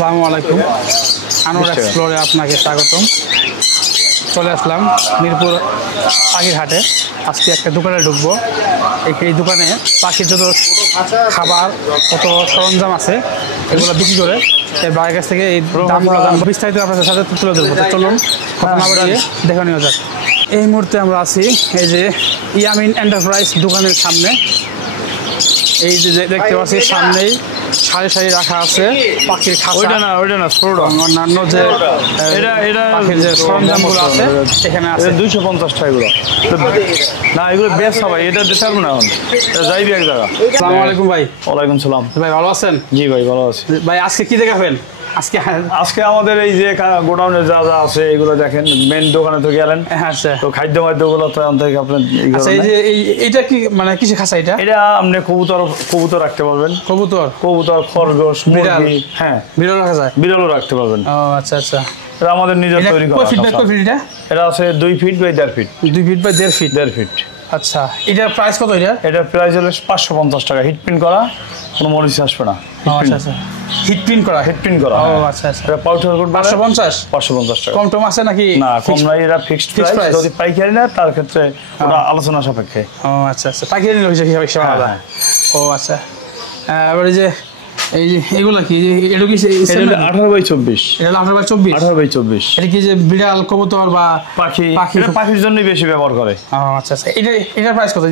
আসসালামু আলাইকুম, আনোয়ার এক্সপ্লোরে আপনাকে স্বাগতম। চলে আসলাম মিরপুর পাখির হাটে। আজকে একটা দোকানে ঢুকবো। এই দোকানে পাখির যত খাবার, কত সরঞ্জাম আছে এগুলো বিক্রি করে এই ভাইয়ের কাছ থেকে এই দাম বিস্তারিত আপনাদের সাথে তুলে ধরবো। তো চলুন কথা না বাড়িয়ে দেখে নেওয়া যাক। এই মুহূর্তে আমরা আছি এই যে ইয়ামিন এন্টারপ্রাইজ দোকানের সামনে। এই যে দেখতে পাচ্ছি সামনেই সারি সারি রাখা আছে পাখির খাঁচা, অন্যান্য যে পাখির যে সরঞ্জামগুলো আছে এখানে আছে। 250 টাকা এগুলো না, এগুলো বেশ সবাই এটা দিতে পারবো না এখন, যাইবি এক জায়গা। আসসালামু আলাইকুম ভাই। ওয়ালাইকুম সালাম ভাই, ভালো আছেন? জি ভাই, ভালো আছি ভাই। আজকে কি দেখাবেন? আজকে আমাদের এই যে গোডাউনে যা যা আছে এগুলো দেখেন। মেন দোকানে তো গেলেন, আচ্ছা, তো খাদ্য মাদ্য গুলো তো আনতে আপনার। আচ্ছা, এই যে এইটা কি মানে কিসে খাঁচা? এটা আপনি কবুতর রাখতে পারবেন। কবুতর, খরগোশ, মুরগি, হ্যাঁ বিড়াল রাখা যায়, বিড়ালও রাখতে পারবেন। ও আচ্ছা আচ্ছা, এটা আমাদের নিজের তৈরি করা। এটা আছে 2 feet by 1.5 feet. 2 feet by 1.5 feet. 1.5 feet. আচ্ছা, এটার প্রাইস কত? এটার প্রাইস হলো 550 টাকা। হিট প্রিন্ট করা, কোনো মরিচ আসবে না। আচ্ছা আচ্ছা, হিট প্রিন্ট করা। ও আচ্ছা আচ্ছা, এটা পাউডার কোড 550 টাকা। কম টম আছে নাকি? না, কম নাই, এটা ফিক্সড প্রাইস। যদি পাইকারি না তার ক্ষেত্রে ওটা আলোচনা সাপেক্ষে। ও আচ্ছা আচ্ছা, পাইকারি নিলে হিসাব আলাদা। ও আচ্ছা, এবার এই যে এগুলা কি? এটা কি 18 বাই 24? এটা 18 বাই 24। 18 বাই 24। এটা কি যে বিড়াল, কবুতর বা পাখির জন্যই বেশি ব্যবহার করে। ও আচ্ছা আচ্ছা, এটার প্রাইস কত?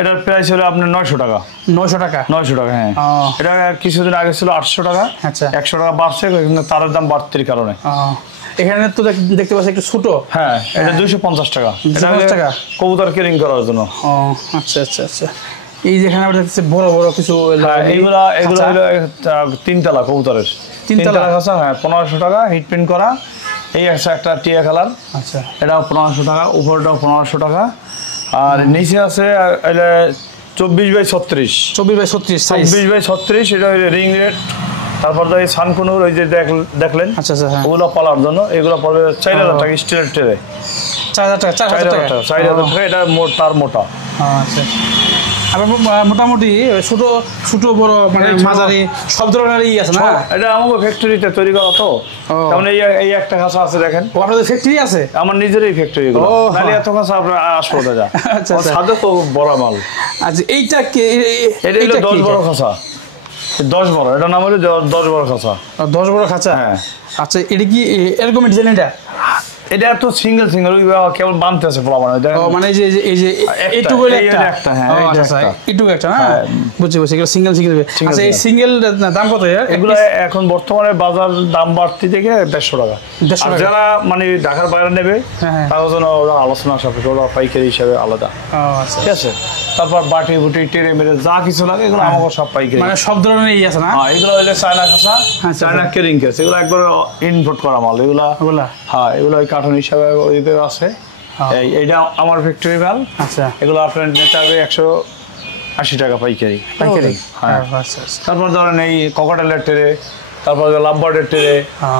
এটার প্রাইস হলো আপনার 900 টাকা। 900 টাকা? 900 টাকা, হ্যাঁ। এটা কিছুদিন আগে ছিল 800 টাকা। আচ্ছা, 100 টাকা বাড়ছে, কিন্তু তারের দাম বাড়তির কারণে। এখানে তো দেখতে পাচ্ছি একটু ছোট। হ্যাঁ, এটা 250 টাকা। 250 টাকা কবুতর কেরিং করার জন্য। ও আচ্ছা আচ্ছা আচ্ছা, এই যেখানে বড় বড় কিছু এগুলা হলো 3 তলা কবুতরের। 3 তলা খাঁচা, হ্যাঁ, 1500 টাকা। হিট প্রিন্ট করা। এই আছে একটা টিয়া কালার। আচ্ছা, এটাও 1500 টাকা। উপরটাও 1500 টাকা। আর নিচে আছে 24 বাই 36। 24 by 36 size. 24 বাই 36, এটা রিং রেড। তারপর এই সানকুনুর, ওই যে দেখলেন, আচ্ছা আচ্ছা, ওগুলো পালার জন্য। এগুলো পড়বে 4000 টাকা স্টিলের ট্রে। 4000 টাকা? 4000 টাকা। এটা তার মোটা। আচ্ছা, আবার মোটামুটি ছোট ছোট বড় মানে মাঝারি সব ধরনেরই আছে না? এটা আমাদের ফ্যাক্টরিতে তৈরি করা। তো যেমন এই একটা খাঁচা আছে দেখেন। আপনাদের ফ্যাক্টরি আছে? আমার নিজেরই ফ্যাক্টরি। নাহলে এত খাঁচা আপনার আসবো দাদা। আচ্ছা, সাদা তো বড় মাল। আচ্ছা, এইটা কি? এটা 10 বড় খাঁচা। 10 বড়, এটা নাম হলো 10 বড় খাঁচা। 10 বড় খাঁচা, হ্যাঁ। আচ্ছা, এটা কি এরকম ডিজাইন? এটা তো সিঙ্গেল কেবল বানতে আছে পোলা মানে এই যে এইটুকু একটা, হ্যাঁ, এইটুকু একটা, না? বুঝছি বুঝছি, এগুলো সিঙ্গেল। আচ্ছা, এই সিঙ্গেল দাম কত? এগুলো এখন বর্তমানে বাজার দাম বাড়তি থেকে 150 টাকা। যারা মানে ঢাকার বাইরে নেবে তার জন্য ওরা আলোচনা সাপেক্ষে, ওরা পাইকারি হিসাবে আলাদা। ঠিক আছে। তারপর বাটি বুটি টেরে মেরে যা কিছু লাগে এগুলো আমাকে সব পাইকারি, মানে সব ধরনের আছে না? এগুলো হইলে চায়না খাঁচা, চায়না কেরিং কেস। এগুলো একবার ইম্পোর্ট করা মাল এগুলা। হ্যাঁ, এগুলো ওই কার্টন হিসাবে ওইদিকে আছে। এইটা আমার ফ্যাক্টরি মাল। আচ্ছা, এগুলো আপনার নিতে হবে 180 টাকা পাইকারি। হ্যাঁ। তারপর ধরেন এই ককাটেলের ট্রে, তারপর লাভবার্ডের ট্রে,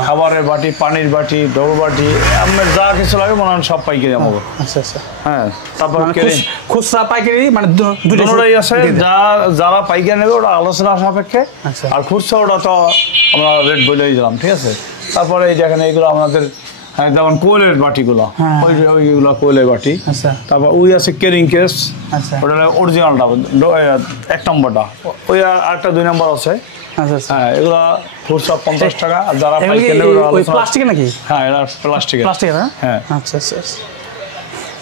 খাবারের বাটি, পানির বাটি, ডোর বাটি, আপনার যা কিছু লাগে মনে হয় সব পাইকারি আমাকে। আচ্ছা আচ্ছা, হ্যাঁ। তারপর খুচরা পাইকারি মানে দুটোটাই আছে। যারা পাইকারি নেবে ওটা আলোচনা সাপেক্ষে, আর খুচরা ওটা তো আমরা রেট বলেই দিলাম। ঠিক আছে। তারপরে এই দেখেন এইগুলো আমাদের, যেমন কোয়েলের বাটিগুলো, ওইগুলো কোয়েলের বাটি। তারপর ওই আছে কেরিং কেস, ওটা অরিজিনালটা 1 নম্বরটা। ওই আরেকটা 2 নম্বর আছে। হ্যাঁ, এগুলো খুচরা 50 টাকা। আর যারা প্লাস্টিকের নাকি? হ্যাঁ, এটা প্লাস্টিকের। হ্যাঁ, আচ্ছা আচ্ছা,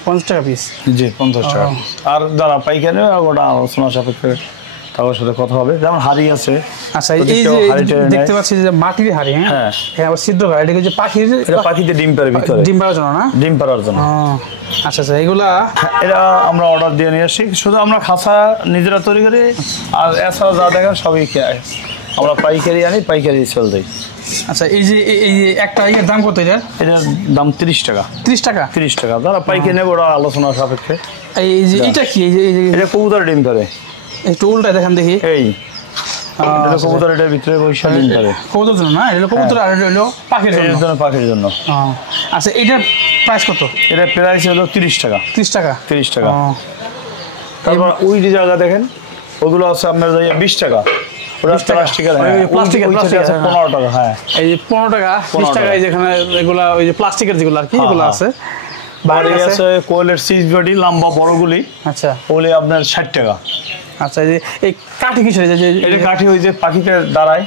50 টাকা পিস। জি, 50 টাকা। আর যারা পাইকারি নেবে ওটা আলোচনা সাপেক্ষে তাদের সাথে কথা হবে। যেমন হাড়ি আছে। আচ্ছা, এই যে দেখতে পাচ্ছি যে মাটির হাড়ি, হ্যাঁ, আবার সিদ্ধ করে। এটা যে পাখিতে ডিম পারে ভিতরে, ডিম পাড়ার জন্য না? ডিম পাড়ার জন্য। আচ্ছা আচ্ছা, এগুলা এটা আমরা অর্ডার দিয়ে নিয়ে আসি। শুধু আমরা খাঁচা নিজেরা তৈরি করি, আর এছাড়া যা দেখেন সবই আমরা পাইকারি আনি, পাইকারি সেল দিই। আচ্ছা, এই যে একটা এর দাম কত? এটার দাম 30 টাকা। 30 টাকা? 30 টাকা। যারা পাইকারি নেবে ওরা আলোচনা সাপেক্ষে। এই যে এটা কি? এটা কবুতর ডিম পারে। একটু উল্টা দেখেন দেখি। এই কবুতর এটার ভিতরে বৈশাখ ডিম পারে। কবুতর জন্য না? এটা কবুতর, আর এটা হলো পাখির জন্য। পাখির জন্য। আচ্ছা, এটার প্রাইস কত? এটার প্রাইস হলো 30 টাকা। 30 টাকা? 30 টাকা। তারপর ওই যে জায়গা দেখেন, ওগুলো আছে আপনার 20 টাকা। প্লাস্টিকের, প্লাস্টিকের 15 টাকা। হ্যাঁ, এই 15 টাকা 20 টাকা এই যেখানে এগুলা ওই যে প্লাস্টিকের যেগুলো আর কি এগুলো আছে। বাড়ি আছে কোয়েলের 6 বডি লম্বা বড়গুলি। আচ্ছা, ওগুলি আপনার 60 টাকা। আচ্ছা, এই কাঠি কিসের? এটা কাঠি ওই যে পাখিকে দাঁড়ায়,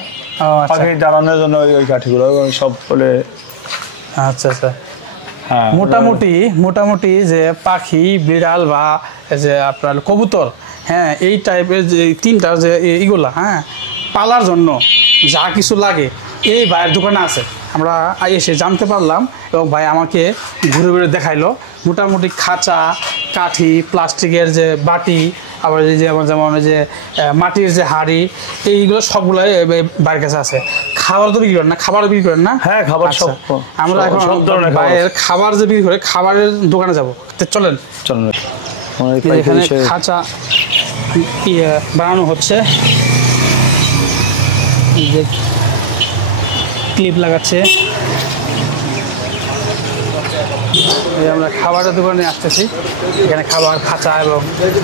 পাখি দাঁড়ানোর জন্য ওই কাঠিগুলো সব বলে। আচ্ছা আচ্ছা, হ্যাঁ, মোটামুটি যে পাখি, বিড়াল বা যে আপনার কবুতর, হ্যাঁ, এই টাইপের যে 3টা যে এইগুলা, হ্যাঁ, পালার জন্য যা কিছু লাগে এই ভাইয়ের দোকানে আছে। আমরা এসে জানতে পারলাম এবং ভাই আমাকে ঘুরে ঘুরে দেখাইলো। মোটামুটি খাঁচা, কাঠি, প্লাস্টিকের যে বাটি, আবার এই যে যেমন যে মাটির যে হাঁড়ি, এইগুলো সবগুলাই ভাইয়ের কাছে আছে। খাবার তো বিক্রি করেন না? খাবারও বিক্রি করেন না? হ্যাঁ, খাবার সব। আমরা এখন ভাইয়ের খাবার যে বিক্রি করে খাবারের দোকানে যাবো, চলেন। এখানে খাঁচা বানানো হচ্ছে, যে ক্লিপ লাগাচ্ছে। আমরা খাবারের দোকানে আসতেছি, এখানে খাবার, খাঁচা এবং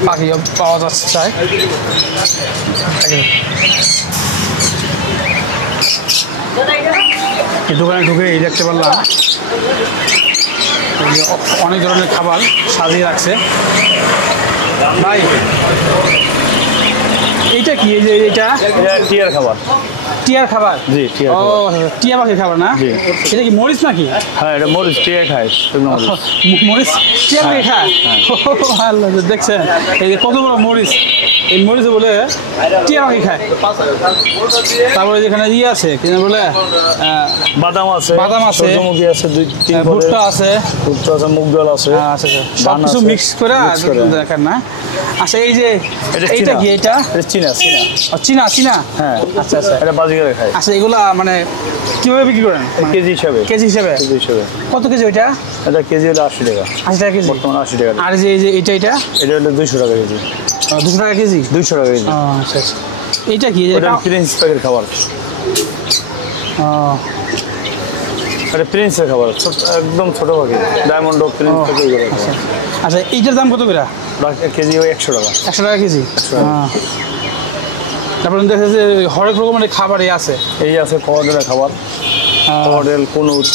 পাখিও পাওয়া যাচ্ছে চায়। এই দোকানে ঢুকে দেখতে পারলাম অনেক ধরনের খাবার সাজিয়ে রাখছে। ভাই এইটা কি? এই যে এটা টিয়ার খাবার। টিয়ার খাবার? জি, টিয়ার। ও, টিয়া পাখির খাবার না? এটা কি মরিচ নাকি? হ্যাঁ, এটা মরিচ। টিয়া খায়, মরিচ টিয়া পাখি খায়। দেখছেন এই যে কত বড় মরিচ, এই মরিচ বলে টিয়া পাখি খায়। তারপরে যেখানে ইয়ে আছে কি বলে, বাদাম আছে, সূর্যমুখী আছে, 2-3 ভুট্টা আছে, মুগ ডাল আছে। আচ্ছা, সব কিছু মিক্স করে দেখেন না। আচ্ছা, এই যে এইটা কি? এটা চীনা। হ্যাঁ, আচ্ছা আচ্ছা, এটা বাজিগারে খায়। আচ্ছা, এগুলা মানে কিভাবে বিক্রি করেন? কেজি হিসাবে। কত কেজি ওইটা? এটা কেজি হলো 80 টাকা। 80 টাকা কেজি বর্তমানে 80 টাকা। আর যে এটা হলো 200 টাকা কেজি। 200 টাকা কেজি? 200 টাকা কেজি। আচ্ছা আচ্ছা, এইটা কি? এটা প্রিন্স প্যাকের খাবার। এটা প্রিন্সের খাবার, একদম ছোট পাখি, ডায়মন্ড প্রিন্স প্যাকের খাবার। আচ্ছা, এইটার দাম কত করে? কেজি 100 টাকা। 100 টাকা কেজি। তারপরে দেখা যাচ্ছে হরেক রকমের খাবারই আছে। এই আছে কওয়াডেলের খাবার, কওয়াডেল, কুনুর।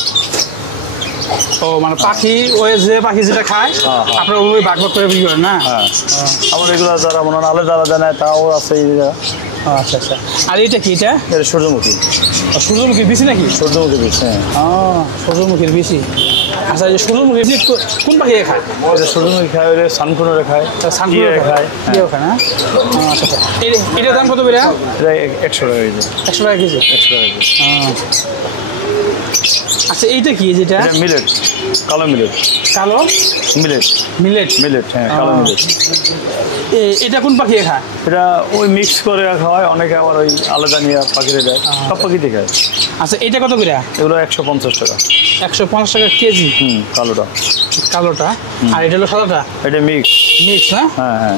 ও, মানে পাখি ওই যে পাখি যেটা খায় আপনারা ওই ভাগ ভাগ করে বিক্রি করেন না? হ্যাঁ, আবার এগুলো যারা মনে হয় আলাদা নেয় তাও আছে। আচ্ছা আচ্ছা, আর এইটা কি? এটা সূর্যমুখী। সূর্যমুখীর বেশি নাকি? সূর্যমুখী বেশি। হ্যাঁ, সূর্যমুখীর বেশি। আচ্ছা, এই সূর্যমুখী কোন পাখি খায়? সূর্যমুখী খায়, সানকুনোরে খায়, সানকুনোরে খায় না? আচ্ছা, এটার দাম কত করে? এটা 100 টাকা কেজি। 100 টাকা কেজি। 100 টাকা কেজি। আচ্ছা, এইটা কি? যেটা মিলেট, কালো মিলেট। কালো মিলেট, হ্যাঁ, কালো মিলেট। এটা কোন পাখি খায়? এটা ওই মিক্স করে খাওয়ায়, অনেকে আবার ওই আলাদা নিয়ে পাখিরে দেয়, সব পাখিতে খায়। আচ্ছা, এটা কত করে? এগুলো 150 টাকা। 150 টাকা কেজি? কালোটা। আর এটা হলো সাদাটা? এটা মিক্স না? হ্যাঁ।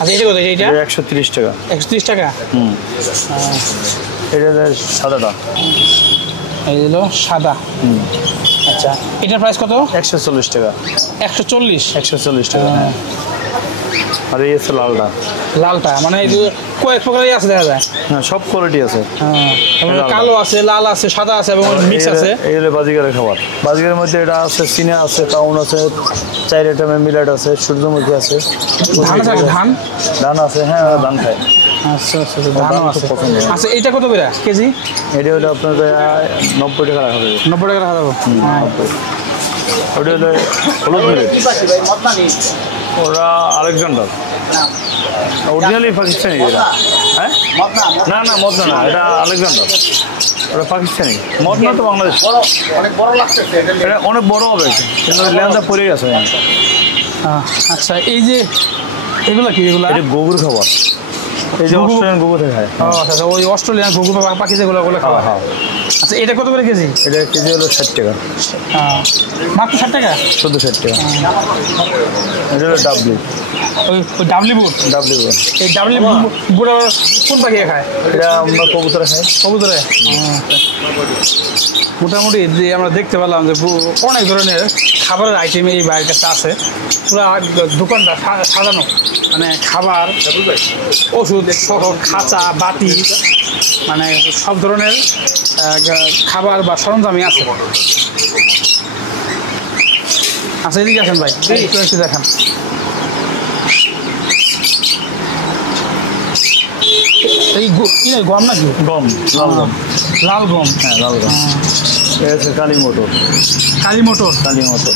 আচ্ছা, এটা কত? এটা 130 টাকা। 130 টাকা। এটা সাদাটা। এই হলো সাদা। আচ্ছা, এটার প্রাইস কত? 140 টাকা। 140 টাকা। হ্যাঁ। আর এই আছে লালটা, মানে কয়েক প্রকারই আছে দেখা যায়। হ্যাঁ, সব কোয়ালিটি আছে। কালো আছে, লাল আছে, সাদা আছে এবং মিক্স আছে। এই হলো বাজিগারের খাবার। বাজিগারের মধ্যে এটা আছে, সিনা আছে, টাউন আছে, 4 আইটেমের মিলেট আছে, সূর্যমুখী আছে, ধান আছে। হ্যাঁ, ধান খায়। আচ্ছা, ধানও আছে। আচ্ছা, এটা কত করে কেজি? এটা হলো আপনার 90 টাকা রাখা যাবে। 90 টাকা রাখা যাবো। ওটা হলো হলুদ মিলেট। ওরা আলেকজান্ডার, অরিজিনালি পাকিস্তানি। এটা হ্যাঁ, না মদনা না, এটা আলেকজান্ডার। ওটা পাকিস্তানি। মদনা তো বাংলাদেশ। এটা অনেক বড় হবে, কিন্তু ল্যান্ডটা পড়ে গেছে। আচ্ছা, এই যে এগুলো কি? এগুলো গোবর খাবার। এই যে অস্ট্রেলিয়ান গোবর খায়। আচ্ছা, ওই অস্ট্রেলিয়ান গোবর পাখি যেগুলো খাওয়া। আচ্ছা, এটা কত করে কেজি? এটা কেজি হলো 60 টাকা। মাত্র 60 টাকা? শুধু 60 টাকা। এটা হলো ডাবলি। ওই ডাবলি বুট। এই ডাবলি বুট কোন পাখি খায়? এটা আমরা কবুতরে খাই। মোটামুটি যে আমরা দেখতে পেলাম যে অনেক ধরনের খাবারের আইটেম এই বাইরের কাছে আছে। পুরো দোকানটা সাজানো, মানে খাবার, ওষুধ ওষুধ সহ খাঁচা বাটি মানে সব ধরনের খাবার বা সরঞ্জামই আছে। আচ্ছা এদিকে আসেন ভাই, একটু দেখান। এই গম নাকি? গম, লাল গম। লাল গম, হ্যাঁ লাল গম। এই আছে কালী মটর। কালী মটর, কালী মটর।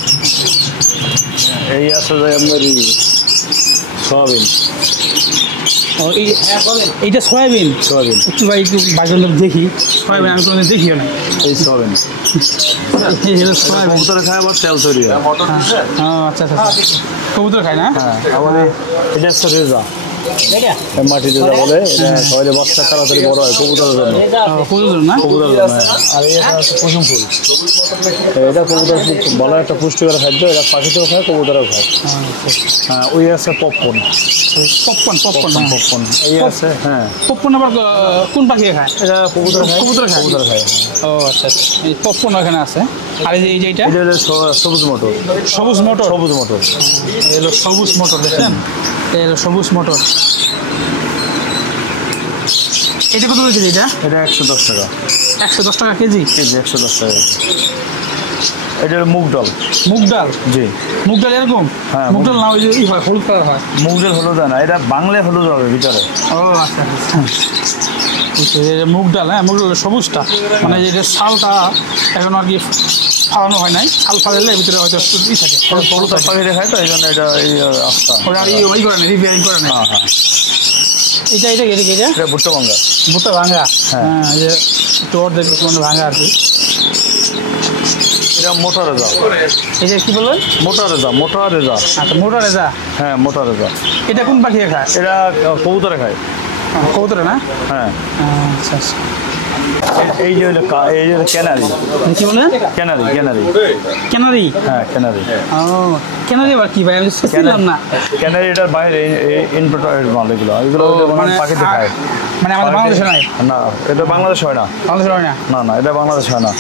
এই আছে যে আপনার সয়াবিন। এইটা সয়াবিন। সয়াবিন একটু ভাই একটু বাজার লোক দেখি সয়াবিন, আমি কোনোদিন দেখিও না। এই সয়াবিন কবুতর খায় আবার তেল তৈরি হয়। আচ্ছা আচ্ছা, কবুতর খায় না? হ্যাঁ আমাদের এটা হচ্ছে রেজা, মাটি রেজা বলে। এটা সবাই বস্তা তাড়াতাড়ি বড় হয় কবুতরের জন্য। কবুতর না? কবুতরের জন্য। আর এটা হচ্ছে কুসুম ফুল। এটা কবুতর বড় একটা পুষ্টিকর খাদ্য। এটা পাখিতেও খায়, কবুতরেও খায়। হ্যাঁ ওই আছে পপকর্ন। পপকর্ন, পপকর্ন, পপকর্ন এই আছে। হ্যাঁ পপকর্ন আবার কোন পাখি খায়? এটা কবুতর খায়। কবুতর খায়, কবুতর খায়। ও আচ্ছা আচ্ছা, এই পপকর্ন এখানে আছে। আর এই যে এটা সবুজ মটর। সবুজ মটর, সবুজ মটর। এই হলো সবুজ মটর, দেখছেন? এই হলো সবুজ মটর। এটা কত কেজি? এটা 110 টাকা। 110 টাকা কেজি? কেজি 110 টাকা। এটা হলো মুগ ডাল। মুগ ডাল? জি। মুগ ডাল এরকম? হ্যাঁ মুগ ডাল না ওই যে হয় হলুদ কালার হয়। মুগ ডাল হলুদ না, এটা বাংলায় হলুদ হবে ভিতরে। ও আচ্ছা আচ্ছা, মুগ ডাল। হ্যাঁ মুগ ডাল সবুজটা, মানে যে শালটা এখন আর কি ফালানো হয় নাই। শাল ফালালে ভিতরে হয়তো ই থাকে, হলুদ পাখি দেখায় তো এই জন্য এটা এই রাস্তা ওটা আর ওই করে না, রিপেয়ারিং করে না। হ্যাঁ হ্যাঁ। এটা এটা এটা এটা এটা ভুট্টা ভাঙ্গা। ভুট্টা ভাঙা। হ্যাঁ যে একটু অর্ধেক মানে ভাঙা আর কি। এটা মোটা রেজা। এটা কি বলবেন? মোটা রেজা, মোটা রেজা। আচ্ছা মোটা রেজা। হ্যাঁ মোটা রেজা। এটা কোন পাখি খায়? এটা কবুতরে খায়। কবুতরে না? হ্যাঁ। আচ্ছা আচ্ছা। এই যে এই যে ক্যানারি। কি বলেন? Canary, canary. ক্যানারি? হ্যাঁ ক্যানারি। ও ক্যানারি আবার কি ভাই? আমি বুঝলাম না। ক্যানারি এটার বাইরে ইনভার্টার মাল এগুলো। এগুলো মানে পাখিতে খায়। মানে আমাদের বাংলাদেশে নাই? না এটা বাংলাদেশ হয় না। বাংলাদেশে হয় না? না না এটা বাংলাদেশ হয় না।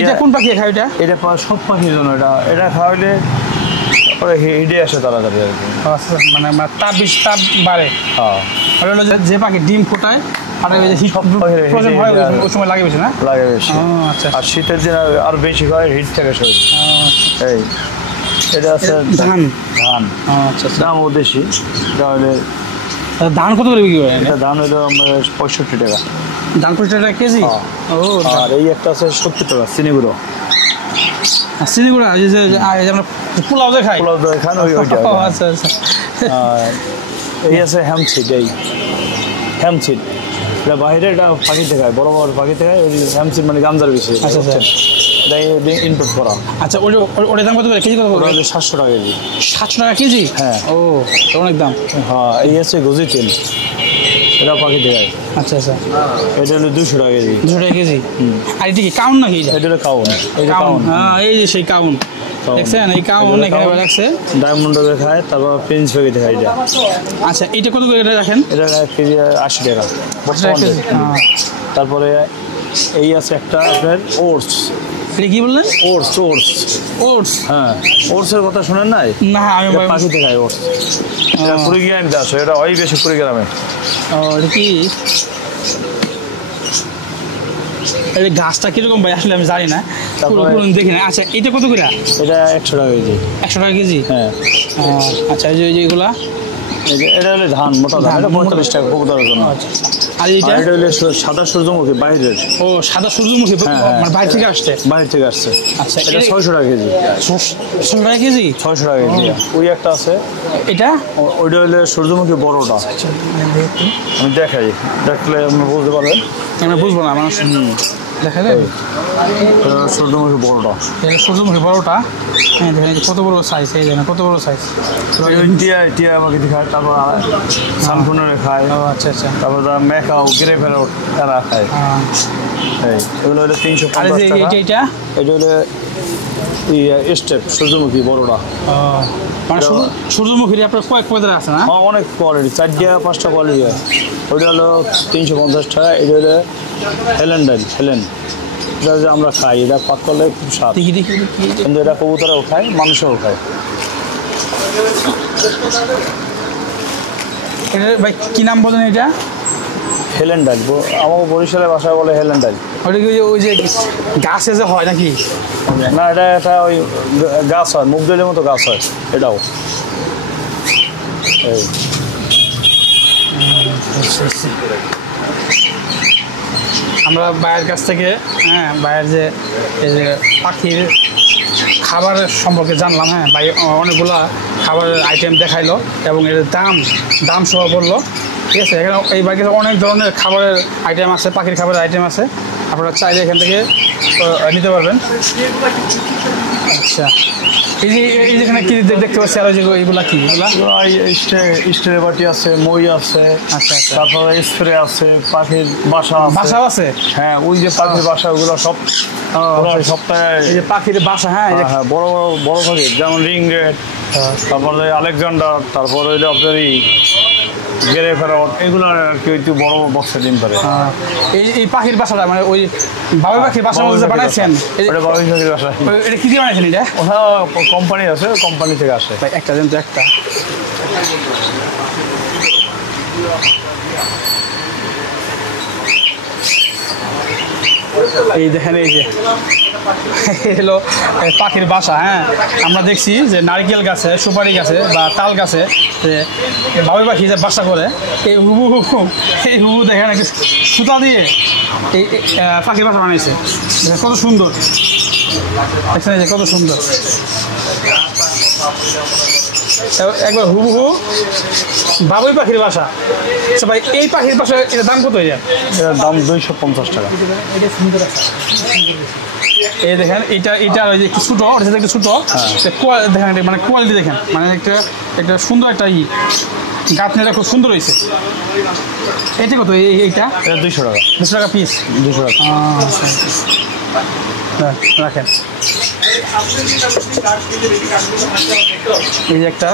এটা কোন পাখি খায়? এটা এটা সব পাখির জন্য। এটা খাওয়াইলে পরে হিডে আসে তাড়াতাড়ি আর কি। মানে তাপ বেশি, তাপ বাড়ে। হ্যাঁ হলো যে পাখি ডিম ফোটায় আর ওই সময় লাগে বেশি না? লাগে বেশি। আচ্ছা। আর শীতের দিন আর বেশি হয়, হিট থেকে শরীর। এই এটা আছে ধান। ধান আচ্ছা দামও বেশি। তাহলে ধান কত করে বিক্রি হয়? এটা ধান হলো আমরা 65 টাকা। ধান 65 টাকা কেজি? ও আর এই একটা আছে 70 টাকা চিনিগুলো। চিনিগুড়া যে আমরা পোলাও দিয়ে খাই। পোলাও দিয়ে খান ওইটা। আচ্ছা আচ্ছা। আর এই আছে হ্যামসিড। এই হ্যামসিড এটা বাইরে, এটা পাখিতে খায়, বড় বড় পাখিতে খায়। ওই হ্যামসিড মানে গাঞ্জার বেশি। আচ্ছা আচ্ছা। এটা ইনপুট করা। আচ্ছা ওটার দাম কত করে কেজি? কত করে? 700 টাকা কেজি। 700 টাকা কেজি? হ্যাঁ। ও অনেক দাম। হ্যাঁ এই আছে গজি তেল, এটা পাখিতে খায়। আচ্ছা আচ্ছা। এটা হলো 200 টাকা কেজি। 200 টাকা কেজি। আর এটা কি কাউন নাকি? এটা হলো কাউন। কাউন, হ্যাঁ এই যে সেই কাউন দেখছেন? এই কাউন এখানে রাখছে। ডায়মন্ড খায়, তারপর প্রিন্স পাখিতে খায় এটা। আচ্ছা এটা কত করে রাখেন? এটা কেজি 80 টাকা। তারপরে এই আছে একটা আপনার ওটস। এটা কি বললেন? ওটস। Oats oats? হ্যাঁ ওটসের কথা শুনেন নাই? না আমি পাখিতে খাই ওটস। এটা কুড়িগ্রামে চাষ হয়। এটা ওই বেশি কুড়িগ্রামে। ও এটা কি? এই গাছটা কিরকম ভাই আসলে আমি জানি না, কোনোদিন দেখি না। আচ্ছা এটা কত করে? এটা 100 টাকা কেজি। 100 টাকা কেজি? হ্যাঁ। আচ্ছা এই যে এইগুলা এটা হলো ধান, মোটা ধান। এটা 45 টাকা কবুতরের জন্য। আর এটা হলো সাদা সূর্যমুখী বাইরের। ও সাদা সূর্যমুখী, মানে বাইরে থেকে আসছে? বাইরে থেকে আসছে। আচ্ছা এটা 600 টাকা কেজি। 600 টাকা কেজি? 600 টাকা কেজি। ওই একটা আছে, এটা ওইটা হলো সূর্যমুখী বড়টা। আমি দেখাই, দেখলে আপনি বুঝতে পারবেন। আমরা বুঝবো না মানুষ। দেখা যায় সূর্যমুখী বড়টা। সূর্যমুখী বড়টা। হ্যাঁ দেখেন কত বড় সাইজ। এই দেখেন কত বড় সাইজ। টিয়া আমাকে খায়, তারপর সানফুনরে খায়। ও আচ্ছা আচ্ছা। তারপর মেকাও গ্রে প্যারট এরা খায়। এগুলো হলো 350 টাকা। এটা হলো স্টেপ সূর্যমুখী বড়টা। মানে সূর্যমুখীর আপনার কয়েক পদের আছে না? অনেক কোয়ালিটি, 4টা 5টা কোয়ালিটি হয়। ওইটা হলো 350 টাকা। এটা হলো হেলেন ডাল। হেলেন এটা যে আমরা খাই, এটা পাক করলে খুব স্বাদ। দেখি দেখি কিন্তু এটা কবুতরেও খায়, মানুষেও খায়। এটা ভাই কি নাম বলেন এটা? হেলেন ডাল, আমাকে বরিশালের ভাষায় বলে হেলেন ডাল। ওটা কি ওই যে গাছে যে হয় নাকি? না, এটা ওই গাছ হয়, মুগ ডালের মতো গাছ হয় এটাও। এই আমরা ভাইয়ের কাছ থেকে ভাইয়ের যে পাখির খাবারের সম্পর্কে জানলাম। ভাই অনেকগুলা খাবারের আইটেম দেখাইলো এবং এর দাম সহ বললো। ঠিক আছে, এখানে এই বাড়িতে অনেক ধরনের খাবারের আইটেম আছে, পাখির খাবারের আইটেম আছে, আপনারা চাইলে এখান থেকে নিতে পারবেন। আচ্ছা, এই যেখানে কি দেখতে পাচ্ছি আর এইগুলা কি? স্টের বাটি আছে, মই আছে। আচ্ছা, তারপরে স্প্রে আছে, পাখির বাসাও আছে। হ্যাঁ, ওই যে পাখির বাসা, ওগুলো সব সপ্তাহে এই যে পাখির বাসা। হ্যাঁ, বড় বড় পাখি, যেমন রিং রেড, তারপরে আলেকজান্ডার, তারপরে হইলো আপনার গেরে ফেরত, এগুলো আর কি একটু বড় বক্সে ডিম পারে। এই পাখির বাসাটা মানে ওই বাবুই পাখির বাসার মধ্যে বানাইছেন? বাবুই পাখির বাসা। এটা কি দিয়ে বানাইছেন? এটা কোম্পানি আছে, কোম্পানি থেকে আসে। একটা দিন তো একটা এই দেখেন, এই যে হলো পাখির বাসা। হ্যাঁ, আমরা দেখছি যে নারকেল গাছে, সুপারি গাছে বা তাল গাছে যে বাবুই পাখি যে বাসা করে, এই হুবু দেখেন একটু সুতা দিয়ে এই পাখির বাসা বানিয়েছে। কত সুন্দর দেখছেন, এই যে কত সুন্দর, একবার হুবহু বাবুই পাখির বাসা। আচ্ছা ভাই, এই পাখির বাসা এটার দাম কত? এটার দাম 250 টাকা। এই দেখেন, এটা ওই যে একটু ছোটো, ওটা একটু ছোটো দেখেন, মানে কোয়ালিটি দেখেন, মানে একটা সুন্দর একটা গাঁথনিটা খুব সুন্দর হয়েছে। এটা কত? এইটা 200 টাকা। 200 টাকা পিস? 200 টাকা। রাখেন। এই যে একটা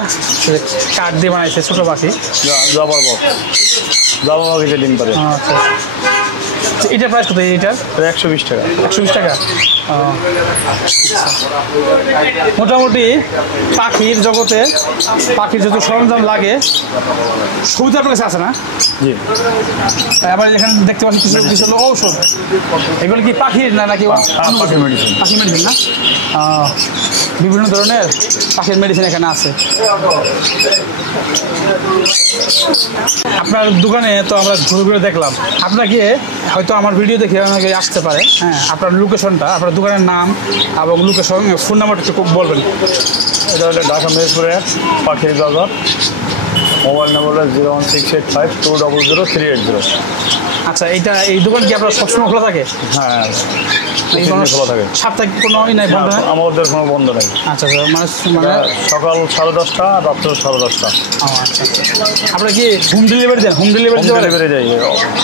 কাঠ দিয়ে বানাইছে ছোটো পাখি, জবার পাখিতে ডিম পারে। আচ্ছা, এটার প্রাইস কত? এইটার 120 টাকা। 120 টাকা। মোটামুটি পাখির জগতে পাখির যত সরঞ্জাম লাগে সবই আপনার কাছে আছে না? জি। আবার এখানে দেখতে পাচ্ছি কিছু হলো ঔষধ। এগুলো কি পাখির না নাকি? পাখির মেডিসিন। পাখির মেডিসিন না? বিভিন্ন ধরনের পাখির মেডিসিন এখানে আছে। আপনার দোকানে তো আমরা ঘুরে ঘুরে দেখলাম, আপনাকে হয়তো আমার ভিডিও দেখে অনেকে আসতে পারে। হ্যাঁ, আপনার লোকেশনটা, আপনার দোকানের নাম এবং লোকেশন, ফোন নাম্বারটা একটু বলবেন। এটা হলো ঢাকা মিরপুরে পাখির বাজার। মোবাইল নাম্বার হলো 01685200380। আচ্ছা, এই দোকান কি আপনার সবসময় খোলা থাকে? হ্যাঁ, খোলা থাকে। সাপ্তাহিক কোনো নাই বন্ধ? আমাদের কোনো বন্ধ নেই। আচ্ছা, মানে সকাল 10:30, রাত্র 10:30। আচ্ছা, আপনারা কি হোম ডেলিভারি দেন? হোম ডেলিভারি দেয়।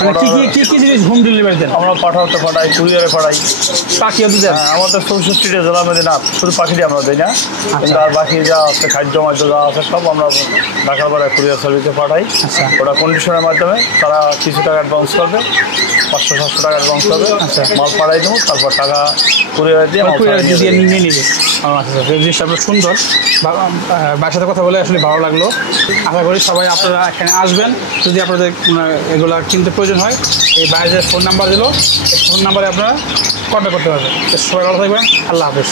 মানে কি জিনিস হোম ডেলিভারি দেন? আমরা পাঠাই, কুরিয়ারে পাঠাই। পাখিও তো দেন? আমাদের 64টা জেলা মধ্যে না, শুধু পাখিটি আমরা দিই না, কিন্তু আর বাকি যা আছে খাদ্য মাদ্য যা আছে সব আমরা ঢাকার বাইরে কুরিয়ার সার্ভিসে পাঠাই। ওটা কন্ডিশনের মাধ্যমে তারা কিছু টাকা অ্যাডভান্স করবে, 500-700 টাকা অ্যাডভান্স করবে। মাল পাঠাই দেবো, তারপর টাকা কুরিয়ারে দিয়ে নিয়ে নিবে। আচ্ছা, জিনিসটা আপনার সুন্দর। বাবার সাথে কথা বলে আসলে ভালো লাগলো। আশা করি সবাই আপনারা এখানে আসবেন। যদি আপনাদের এগুলা কিনতে প্রয়োজন হয়, এই বাইরের ফোন নাম্বার দিল, এই ফোন নাম্বারে আপনারা কন্ট্যাক্ট করতে পারবেন। সবাই ভালো থাকবেন। আল্লাহ হাফেজ।